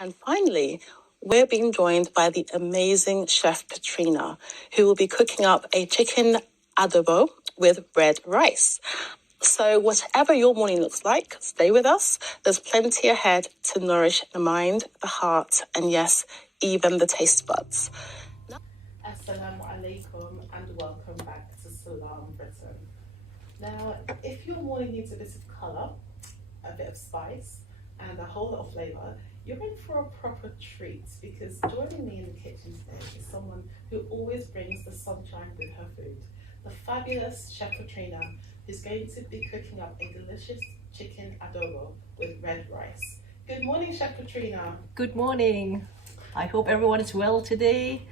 And finally, we're being joined by the amazing chef Petrina, who will be cooking up a chicken adobo with red rice. So whatever your morning looks like, stay with us. There's plenty ahead to nourish the mind, the heart, and yes, even the taste buds. Assalamu alaikum and welcome back to Salam Britain. Now, if your morning needs a bit of colour, a bit of spice, and a whole lot of flavour, you're in for a proper treat, because joining me in the kitchen today is someone who always brings the sunshine with her food, the fabulous Chef Petrina, who's going to be cooking up a delicious chicken adobo with red rice. Good morning, Chef Petrina. Good morning. I hope everyone is well today.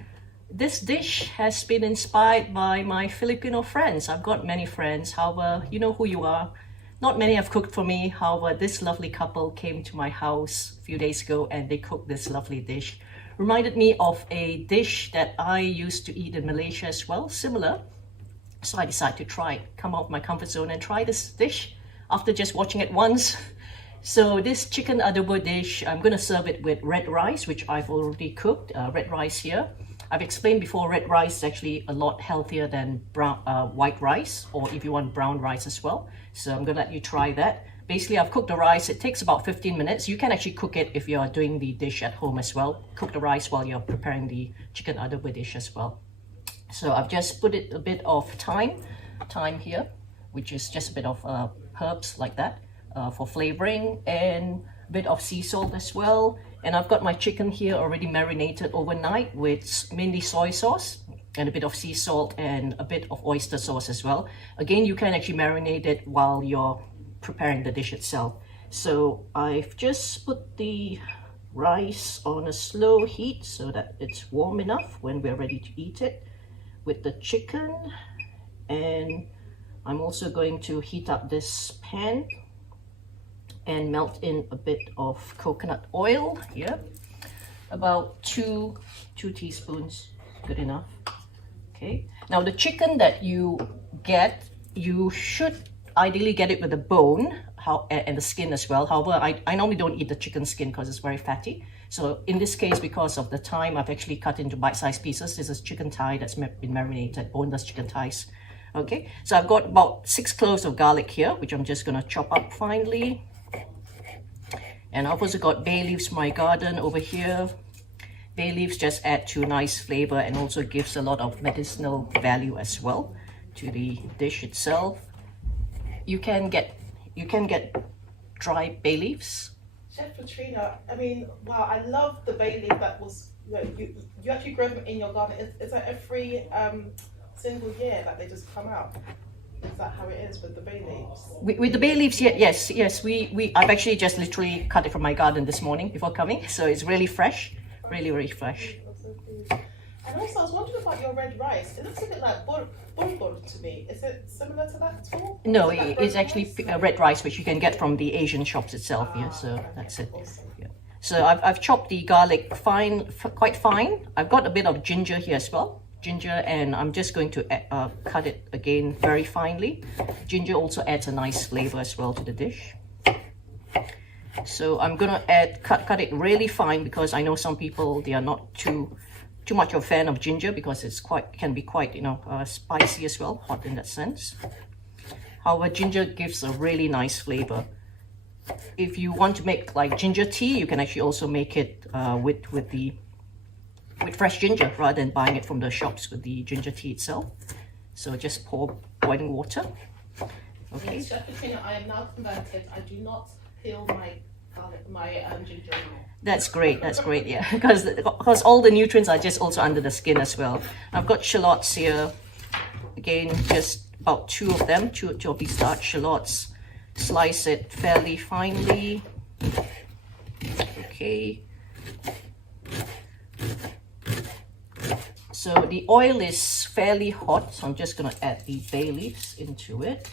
This dish has been inspired by my Filipino friends. I've got many friends, however, you know who you are. Not many have cooked for me, however, this lovely couple came to my house a few days ago and they cooked this lovely dish. Reminded me of a dish that I used to eat in Malaysia as well, similar. So I decided to try, come out of my comfort zone and try this dish after just watching it once. So this chicken adobo dish, I'm going to serve it with red rice, which I've already cooked, red rice here. I've explained before, red rice is actually a lot healthier than white rice, or if you want brown rice as well. So I'm going to let you try that. Basically, I've cooked the rice. It takes about 15 minutes. You can actually cook it if you're doing the dish at home as well. Cook the rice while you're preparing the chicken adobo dish as well. So I've just put it a bit of thyme here, which is just a bit of herbs like that for flavoring, and a bit of sea salt as well. And I've got my chicken here already marinated overnight with mainly soy sauce and a bit of sea salt and a bit of oyster sauce as well. Again, you can actually marinate it while you're preparing the dish itself. So I've just put the rice on a slow heat so that it's warm enough when we're ready to eat it with the chicken. And I'm also going to heat up this pan and melt in a bit of coconut oil here, about two teaspoons, good enough. Okay, now the chicken that you get, you should ideally get it with the bone and the skin as well. However, I normally don't eat the chicken skin because it's very fatty. So in this case, because of the time, I've actually cut into bite-sized pieces. This is chicken thigh that's been marinated, boneless chicken thighs. Okay, so I've got about 6 cloves of garlic here, which I'm just gonna chop up finely. And I've also got bay leaves from my garden over here. Bay leaves just add to nice flavor and also gives a lot of medicinal value as well to the dish itself. You can get dry bay leaves. Chef Petrina, I mean, wow, I love the bay leaf that was, you actually grow them in your garden. Is that every single year that they just come out? Is that how it is with the bay leaves? With the bay leaves, yes. I've actually just literally cut it from my garden this morning before coming, so it's really fresh, really fresh. And also, I was wondering about your red rice. It looks a bit like bur to me. Is it similar to that at all? No, it's actually red rice, which you can get from the Asian shops itself. Yeah, so okay, that's it. Awesome. Yeah. So I've chopped the garlic quite fine. I've got a bit of ginger here as well. Ginger, and I'm just going to cut it again very finely. Ginger also adds a nice flavor as well to the dish. So I'm gonna cut it really fine, because I know some people, they are not too much of a fan of ginger, because it's can be quite spicy as well, hot in that sense. However, ginger gives a really nice flavor. If you want to make like ginger tea, you can actually also make it with fresh ginger rather than buying it from the shops with the ginger tea itself. So just pour boiling water. Okay. Yes, Chef Petrina, I am now converted. I do not peel my ginger now. That's great, yeah. because all the nutrients are just also under the skin as well. I've got shallots here. Again, just about 2 of them, two of these dark shallots. Slice it fairly finely. Okay. So the oil is fairly hot, so I'm just going to add the bay leaves into it.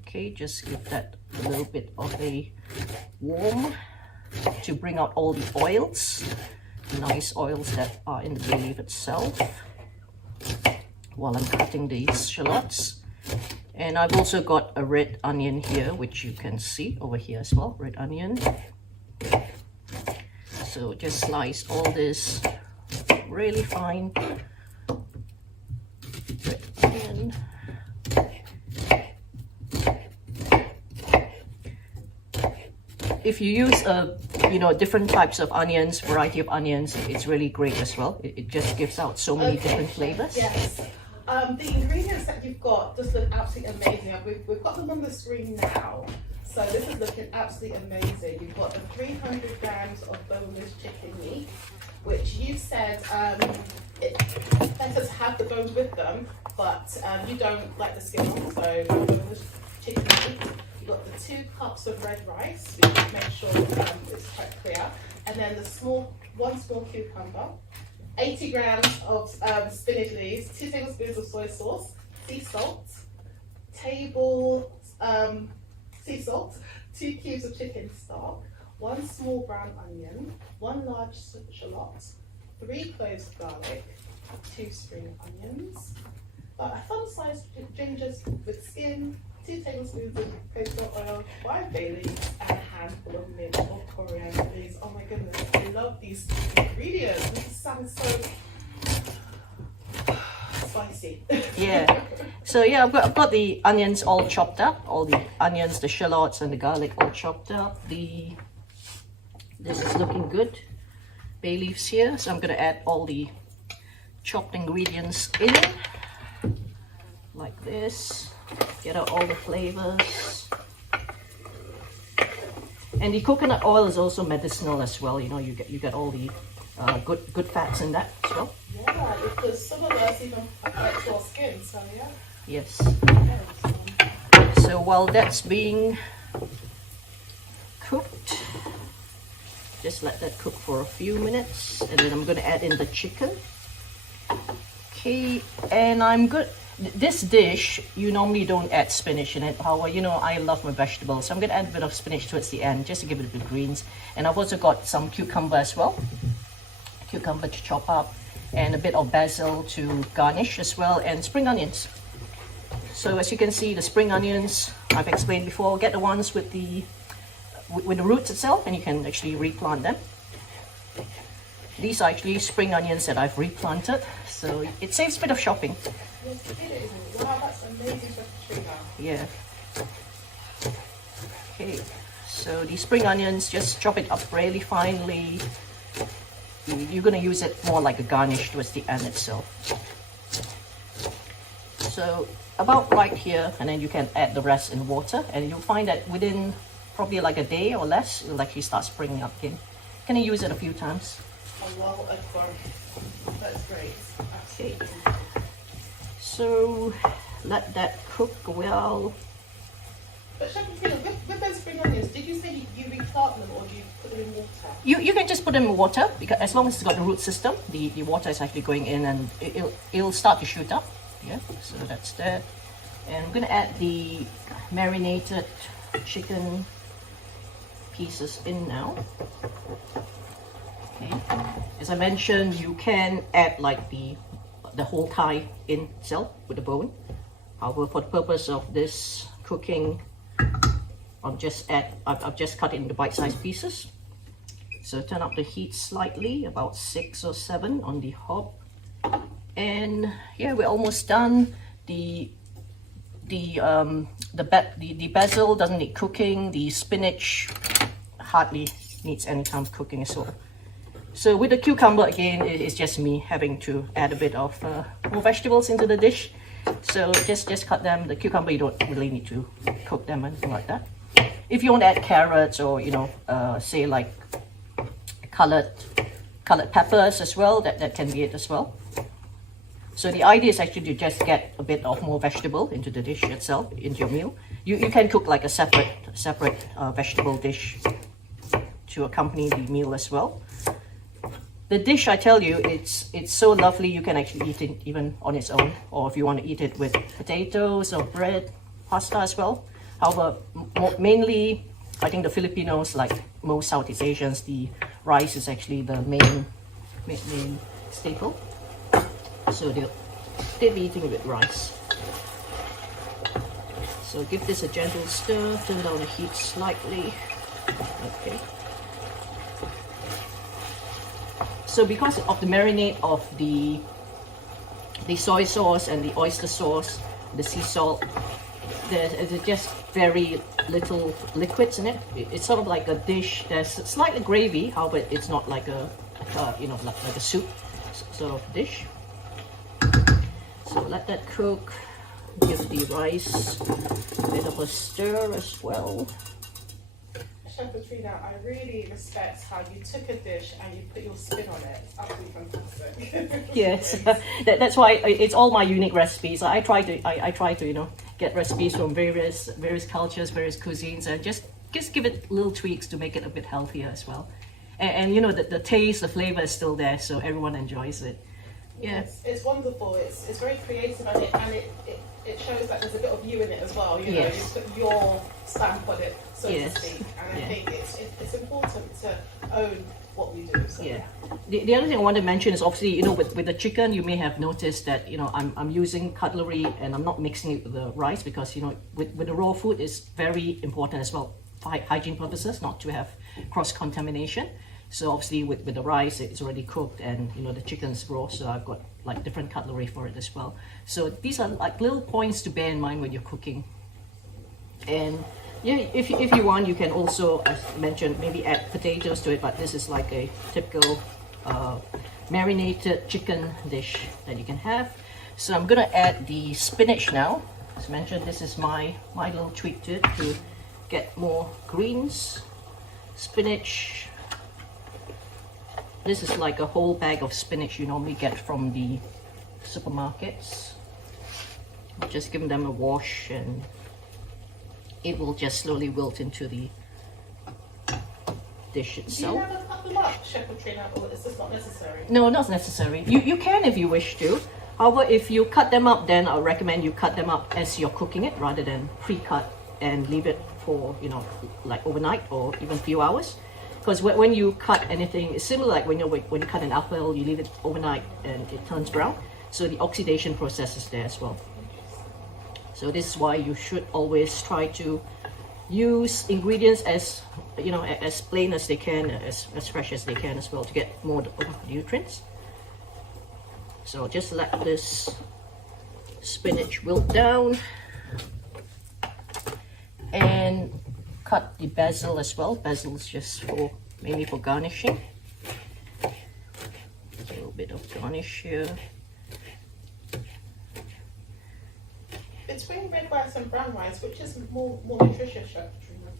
Okay, just give that a little bit of a warm to bring out all the oils, the nice oils that are in the bay leaf itself, while I'm cutting these shallots. And I've also got a red onion here, which you can see over here as well, red onion. So just slice all this really fine. And if you use different types of onions, variety of onions, it's really great as well. It just gives out so many different flavors. Yes. The ingredients that you've got just look absolutely amazing. We've got them on the screen now. So this is looking absolutely amazing. You've got the 300 grams of boneless chicken meat, which you said let us have the bones with them, but you don't like the skin on, so boneless chicken meat. You've got the 2 cups of red rice, we just make sure it's quite clear, and then the one small cucumber, 80 grams of spinach leaves, 2 tablespoons of soy sauce, sea salt, sea salt, 2 cubes of chicken stock, 1 small brown onion, 1 large shallot, 3 cloves of garlic, 2 spring onions, a thumb-sized ginger with skin, 2 tablespoons of coconut oil, 5 bay leaves, and a handful of mint or coriander leaves. Oh my goodness, I love these ingredients. This sounds so spicy. Yeah. So yeah, I've got the onions all chopped up. All the onions, the shallots, and the garlic all chopped up. This is looking good. Bay leaves here. So I'm going to add all the chopped ingredients in, like this. Get out all the flavors. And the coconut oil is also medicinal as well. You know, you get all the good fats in that as well. Yeah, because some of us even affect our skin. So yeah. Yes. So while that's being cooked, just let that cook for a few minutes, and then I'm going to add in the chicken. Okay, and I'm good. This dish, you normally don't add spinach in it. However, you know, I love my vegetables, so I'm going to add a bit of spinach towards the end, just to give it a bit of greens. And I've also got some cucumber as well. Cucumber to chop up, and a bit of basil to garnish as well, and spring onions. So as you can see, the spring onions, I've explained before, get the ones with the roots itself, and you can actually replant them. These are actually spring onions that I've replanted, so it saves a bit of shopping. Yes, it is. Wow, that's amazing for Petrina. Yeah. Okay, so the spring onions, just chop it up really finely. You're going to use it more like a garnish towards the end itself. So about right here, and then you can add the rest in water, and you'll find that within probably like a day or less, it'll actually start springing up again. Can you use it a few times? Allahu Akbar. That's great. Okay. So let that cook well. But Chef Petrina, with those spring onions, did you say you replant them or do you put them in water? You can just put them in water, because as long as it's got the root system, the water is actually going in, and it'll start to shoot up. Yeah, so that's that. And I'm gonna add the marinated chicken pieces in now. Okay. As I mentioned, you can add like the whole thigh in itself with the bone. However, for the purpose of this cooking, I've just cut it into bite-sized pieces. So turn up the heat slightly, about 6 or 7 on the hob. And yeah, we're almost done. The basil doesn't need cooking. The spinach hardly needs any kind of cooking as well. So with the cucumber, again, it's just me having to add a bit of more vegetables into the dish. So just cut them. The cucumber, you don't really need to cook them or anything like that. If you want to add carrots or, you know, say like colored peppers as well, that can be it as well. So the idea is actually to just get a bit of more vegetable into the dish itself, into your meal. You can cook like a separate vegetable dish to accompany the meal as well. The dish, I tell you, it's so lovely. You can actually eat it even on its own, or if you want to eat it with potatoes or bread, pasta as well. However, mainly, I think the Filipinos, like most Southeast Asians, the rice is actually the main staple. So they'll be eating with rice. So give this a gentle stir, turn down the heat slightly. Okay. So because of the marinade of the soy sauce and the oyster sauce, the sea salt, there's just very little liquids in it. It's sort of like a dish. There's slightly gravy, however, it's not like a you know, like a soup sort of dish. So let that cook. Give the rice a bit of a stir as well. Chef Petrina, I really respect how you took a dish and you put your spin on it. It's absolutely fantastic. Yes, that's why it's all my unique recipes. I try to, you know, get recipes from various cultures, various cuisines, and just give it little tweaks to make it a bit healthier as well. And you know, the taste, the flavor is still there, so everyone enjoys it. Yeah, it's wonderful. It's very creative, and it shows that there's a bit of you in it as well. You know, you put your stamp on it, so to speak. And I think it's important to own what we do. So. Yeah. The other thing I want to mention is obviously, you know, with the chicken, you may have noticed that, you know, I'm using cutlery and I'm not mixing it with the rice because, you know, with the raw food, it's very important as well for hygiene purposes, not to have cross-contamination. So obviously with the rice, it's already cooked, and you know, the chicken's raw, so I've got like different cutlery for it as well. So these are like little points to bear in mind when you're cooking. And yeah, if you want, you can also, as mentioned, maybe add potatoes to it, but this is like a typical marinated chicken dish that you can have. So I'm gonna add the spinach now. As mentioned, this is my little tweak to it to get more greens. Spinach. This is like a whole bag of spinach you normally get from the supermarkets. Just give them a wash and it will just slowly wilt into the dish itself. Do you never cut them up, Chef Petrina, or is this not necessary? No, not necessary. You can if you wish to. However, if you cut them up, then I recommend you cut them up as you're cooking it rather than pre-cut and leave it for, you know, like overnight or even a few hours. Because when you cut anything, it's similar like when you cut an apple, you leave it overnight and it turns brown. So the oxidation process is there as well. So this is why you should always try to use ingredients as, you know, as plain as they can, as fresh as they can as well, to get more of the nutrients. So just let this spinach wilt down and cut the basil as well. Basil is just mainly for garnishing. A little bit of garnish here. Between red rice and brown rice, which is more nutritious, Chef Petrina?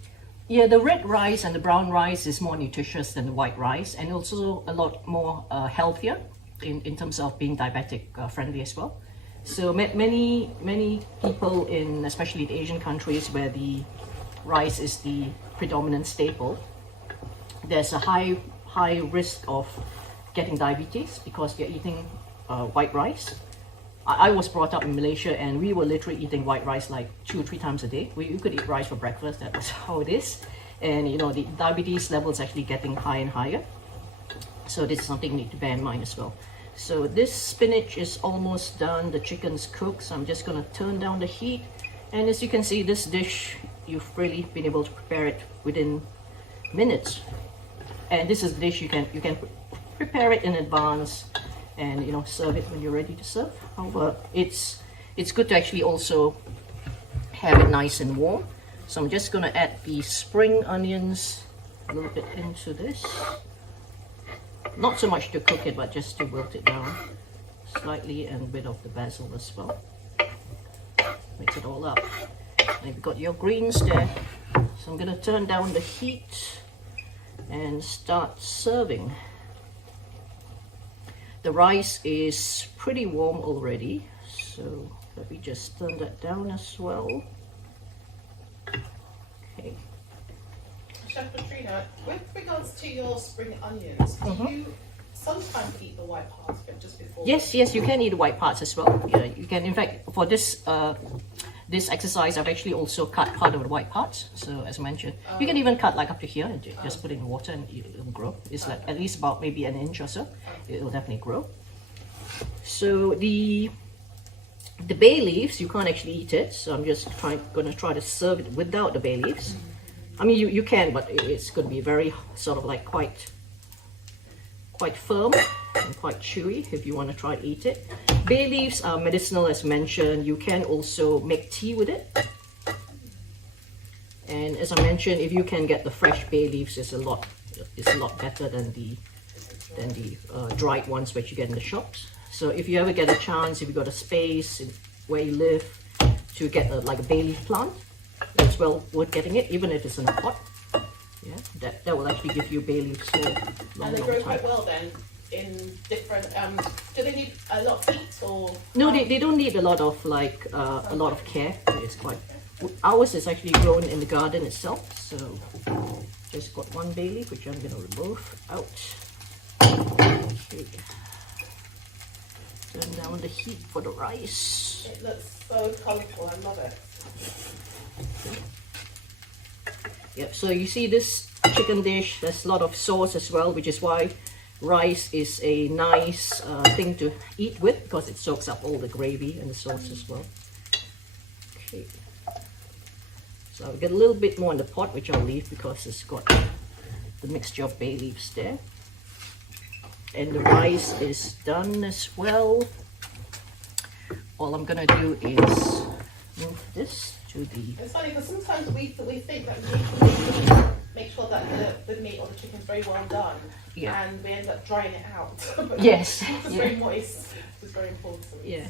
Yeah, the red rice and the brown rice is more nutritious than the white rice, and also a lot more healthier in terms of being diabetic friendly as well. So many people in especially the Asian countries where the rice is the predominant staple, there's a high risk of getting diabetes because they're eating white rice. I was brought up in Malaysia and we were literally eating white rice like 2-3 times a day. We could eat rice for breakfast, that was how it is. And you know, the diabetes level is actually getting higher and higher. So this is something you need to bear in mind as well. So this spinach is almost done, the chicken's cooked, so I'm just gonna turn down the heat. And as you can see, this dish, you've really been able to prepare it within minutes. And this is a dish you can prepare it in advance and, you know, serve it when you're ready to serve. However, it's good to actually also have it nice and warm. So I'm just gonna add the spring onions a little bit into this. Not so much to cook it, but just to wilt it down slightly, and a bit of the basil as well. Mix it all up. And you've got your greens there. So I'm gonna turn down the heat and start serving. The rice is pretty warm already, so let me just turn that down as well. Okay. Chef Petrina, with regards to your spring onions, do you sometimes eat the white parts of it just before? Yes, you can eat the white parts as well. Yeah, you can. In fact, for this this exercise, I've actually also cut part of the white parts. So as mentioned, you can even cut like up to here and just put it in water and it'll grow. It's like at least about maybe an inch or so. It'll definitely grow. So the bay leaves, you can't actually eat it. So I'm just gonna try to serve it without the bay leaves. I mean, you can, but it's going to be very sort of like quite quite firm and quite chewy if you want to try to eat it. Bay leaves are medicinal, as mentioned. You can also make tea with it. And as I mentioned, if you can get the fresh bay leaves, it's a lot better than the dried ones which you get in the shops. So if you ever get a chance, if you got a space where you live to get like a bay leaf plant, it's well worth getting it, even if it's in a pot. Yeah, that will actually give you bay leaves for a long, and they long grow time. quite well then in different. Do they need a lot of heat or? No, they don't need a lot of a lot of care. It's quite. Ours is actually grown in the garden itself, so just got one bay leaf which I'm going to remove out. Okay. Turn down the heat for the rice. It looks so colourful. I love it. Yep. So you see this chicken dish. There's a lot of sauce as well, which is why rice is a nice thing to eat with, because it soaks up all the gravy and the sauce as well. Okay. So I'll get a little bit more in the pot, which I'll leave because it's got the mixture of bay leaves there. And the rice is done as well. All I'm gonna do is move this to the... It's funny because sometimes we think that we need to make sure that the meat or the chicken is very well done, Yeah. and we end up drying it out. But Yes. it's Yeah. very moist. It's very important. Yeah.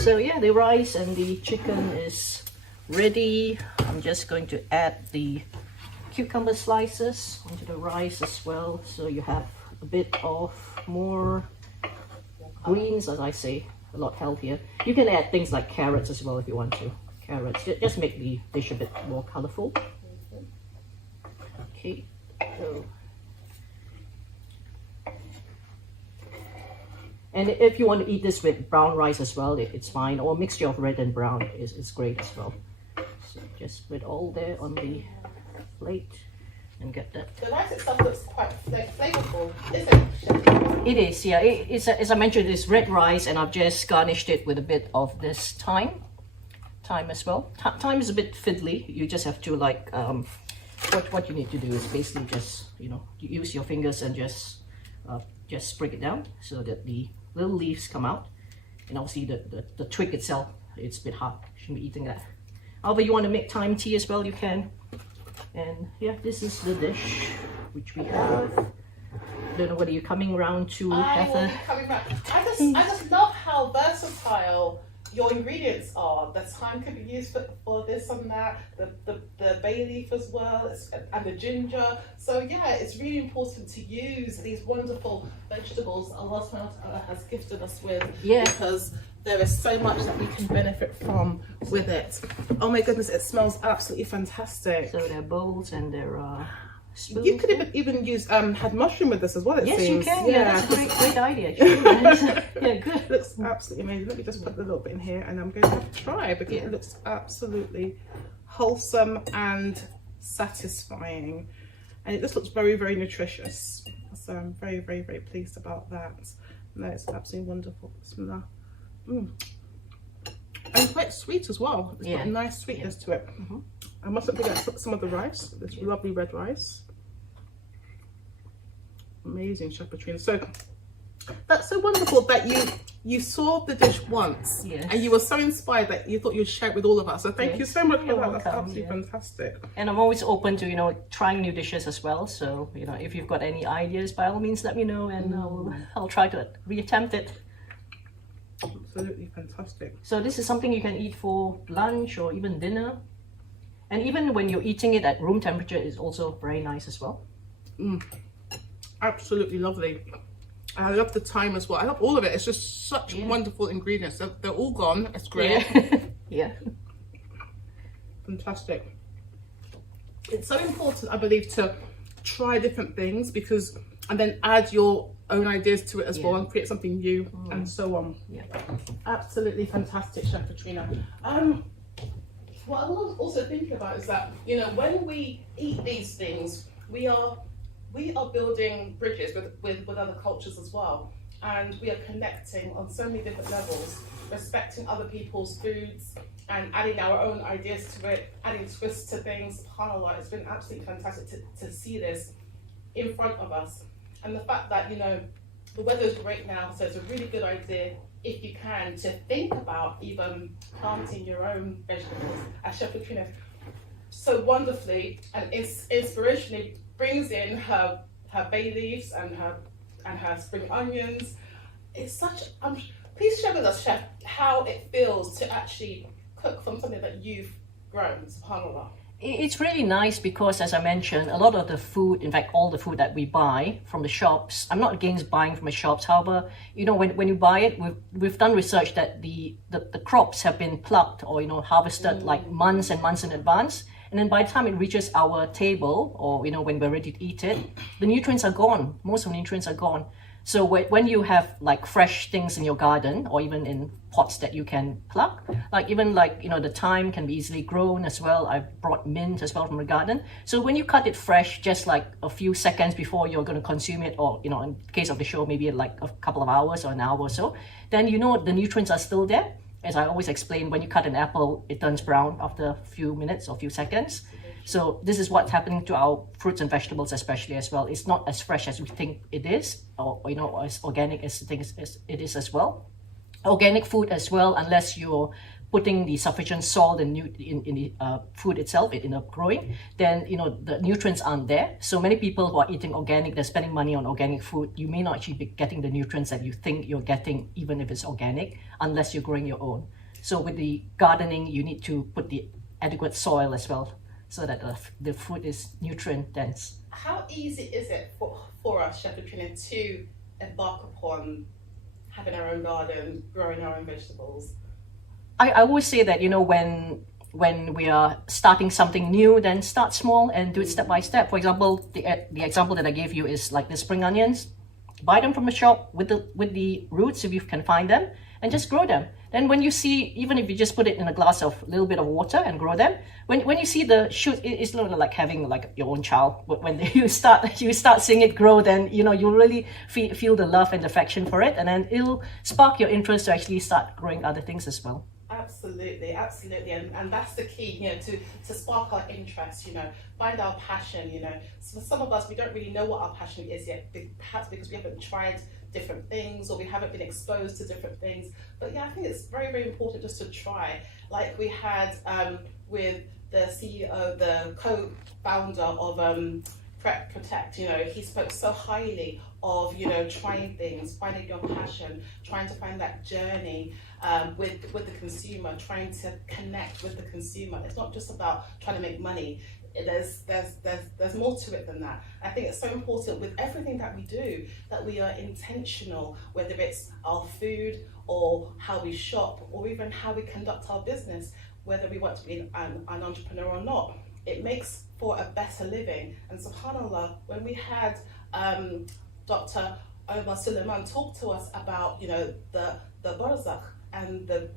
So yeah, the rice and the chicken is ready. I'm just going to add the cucumber slices onto the rice as well, so you have a bit of more greens, as I say, a lot healthier. You can add things like carrots as well if you want to. Carrots, just make the dish a bit more colorful. Okay, so. And if you want to eat this with brown rice as well, it's fine, or a mixture of red and brown is great as well. So just put all there on the plate and get that. The rice itself looks quite flavorful, isn't it? It is, yeah. It's as I mentioned, it's red rice, and I've just garnished it with a bit of this thyme as well. Thyme is a bit fiddly. You just have to like what you need to do is basically just use your fingers and just sprig it down so that the little leaves come out. And obviously the twig itself, it's a bit hard. You shouldn't be eating that. However, you want to make thyme tea as well, you can. And yeah, this is the dish which we have. Don't know whether you're coming around to have I will be coming back. I just love how versatile your ingredients are. The thyme can be used for this and that, the bay leaf as well, and the ginger. So yeah, it's really important to use these wonderful vegetables Allah subhanahu wa ta'ala has gifted us with, because there is so much that we can benefit from with it. Oh my goodness, it smells absolutely fantastic. So there are bowls and there are spoons. You could even use had mushroom with this as well, it yes, seems. you can. Yeah, that's a great idea actually. Yeah, good. It looks absolutely amazing. Let me just put a little bit in here and I'm going to try, because it looks absolutely wholesome and satisfying. And it just looks very, very nutritious. So I'm very, very, very pleased about that. No, it's absolutely wonderful. Bismillah. And quite sweet as well. It's got a nice sweetness to it. I mustn't forget some of the rice, this lovely red rice. Amazing, Chef Petrina. So that's so wonderful that you saw the dish once, and you were so inspired that you thought you'd share it with all of us. So thank you so much for that. That's absolutely fantastic. And I'm always open to trying new dishes as well. So if you've got any ideas, by all means let me know, and I'll try to reattempt it. Absolutely fantastic. So this is something you can eat for lunch or even dinner, and even when you're eating it at room temperature is also very nice as well. Absolutely lovely. And I love the thyme as well. I love all of it. It's just such wonderful ingredients. They're all gone. It's great. Yeah. Fantastic. It's so important, I believe, to try different things, and then add your own ideas to it as well, and create something new, and so on. Absolutely fantastic, Chef Petrina. What I was also thinking about is that when we eat these things, we are building bridges with other cultures as well, and we are connecting on so many different levels, respecting other people's foods and adding our own ideas to it, adding twists to things. SubhanAllah, it's been absolutely fantastic to see this in front of us. And the fact that the weather is great now, so it's a really good idea, if you can, to think about even planting your own vegetables. As Chef Petrina so wonderfully and inspirationally brings in her bay leaves and her spring onions. It's such, please share with us, Chef, how it feels to actually cook from something that you've grown, subhanAllah. It's really nice because, as I mentioned, a lot of the food, in fact, all the food that we buy from the shops, I'm not against buying from the shops. However, you know, when you buy it, we've done research that the crops have been plucked or, you know, harvested like months and months in advance. And then by the time it reaches our table, or, you know, when we're ready to eat it, the nutrients are gone. Most of the nutrients are gone. So when you have like fresh things in your garden, or even in pots that you can pluck, like even like, you know, the thyme can be easily grown as well. I've brought mint as well from the garden. So when you cut it fresh, just like a few seconds before you're going to consume it, or, you know, in the case of the show, maybe like a couple of hours or an hour or so, then you know the nutrients are still there. As I always explain, when you cut an apple, it turns brown after a few minutes or a few seconds. So this is what's happening to our fruits and vegetables, especially as well. It's not as fresh as we think it is, or, you know, as organic as it is as well. Organic food as well, unless you're putting the sufficient salt in the food itself, in the growing, then, you know, the nutrients aren't there. So many people who are eating organic, they're spending money on organic food. You may not actually be getting the nutrients that you think you're getting, even if it's organic, unless you're growing your own. So with the gardening, you need to put the adequate soil as well, so that the food is nutrient dense. How easy is it for us, Chef Petrina, to embark upon having our own garden, growing our own vegetables? I always say that, you know, when we are starting something new, then start small and do it step by step. For example, the example that I gave you is like the spring onions. Buy them from the shop with the roots if you can find them, and just grow them. Then when you see, even if you just put it in a glass of a little bit of water and grow them, when you see the shoot, it's not like having like your own child. But when you start seeing it grow, then, you know, you'll really feel the love and affection for it, and then it'll spark your interest to actually start growing other things as well. Absolutely, absolutely, and that's the key, you know, to spark our interest, you know, find our passion, you know. So for some of us, we don't really know what our passion is yet, perhaps because we haven't tried different things, or we haven't been exposed to different things. But yeah, I think it's very, very important just to try. Like we had with the CEO, the co-founder of Protect, you know, he spoke so highly of, you know, trying things, finding your passion, trying to find that journey with the consumer, trying to connect with the consumer. It's not just about trying to make money. There's more to it than that. I think it's so important with everything that we do, that we are intentional, whether it's our food or how we shop, or even how we conduct our business, whether we want to be an entrepreneur or not. It makes for a better living. And subhanAllah, when we had Dr. Omar Suleiman talk to us about, you know, the barzakh and the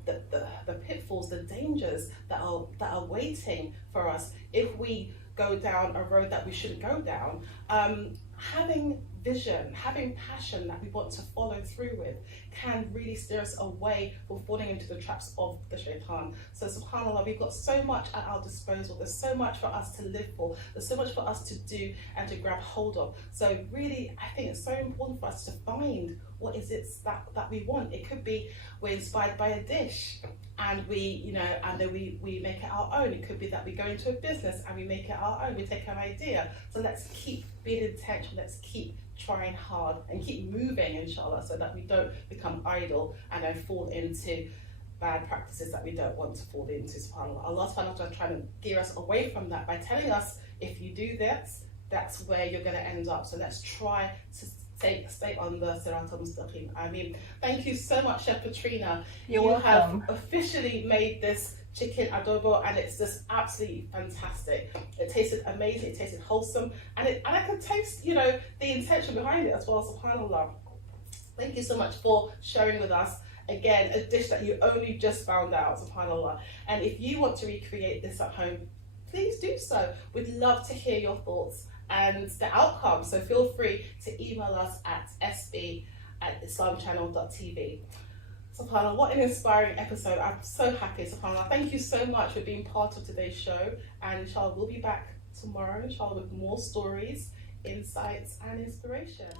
pitfalls, the dangers that are waiting for us if we go down a road that we shouldn't go down, having vision, having passion that we want to follow through with can really steer us away from falling into the traps of the shaitan. So subhanAllah, we've got so much at our disposal. There's so much for us to live for. There's so much for us to do and to grab hold of. So really, I think it's so important for us to find what is it that we want. It could be we're inspired by a dish, and we, you know, and then we make it our own. It could be that we go into a business and we make it our own. We take an idea. So let's keep being intentional. Let's keep trying hard and keep moving, inshallah, so that we don't become idle and then fall into bad practices that we don't want to fall into, subhanAllah. Allah subhanahu wa ta'ala is trying to gear us away from that by telling us, if you do this, that's where you're going to end up. So let's try to stay on the Sirat al-Mustaqim. I mean, thank you so much, Chef Petrina. You're welcome. Have officially made this chicken adobo, and it's just absolutely fantastic. It tasted amazing, it tasted wholesome, and I could taste, you know, the intention behind it as well, subhanAllah. Thank you so much for sharing with us, again, a dish that you only just found out, subhanAllah. And if you want to recreate this at home, please do so. We'd love to hear your thoughts and the outcome, so feel free to email us at sb@islamchannel.tv. SubhanAllah, what an inspiring episode. I'm so happy, SubhanAllah. Thank you so much for being part of today's show. And inshallah, we'll be back tomorrow, inshallah, with more stories, insights, and inspiration.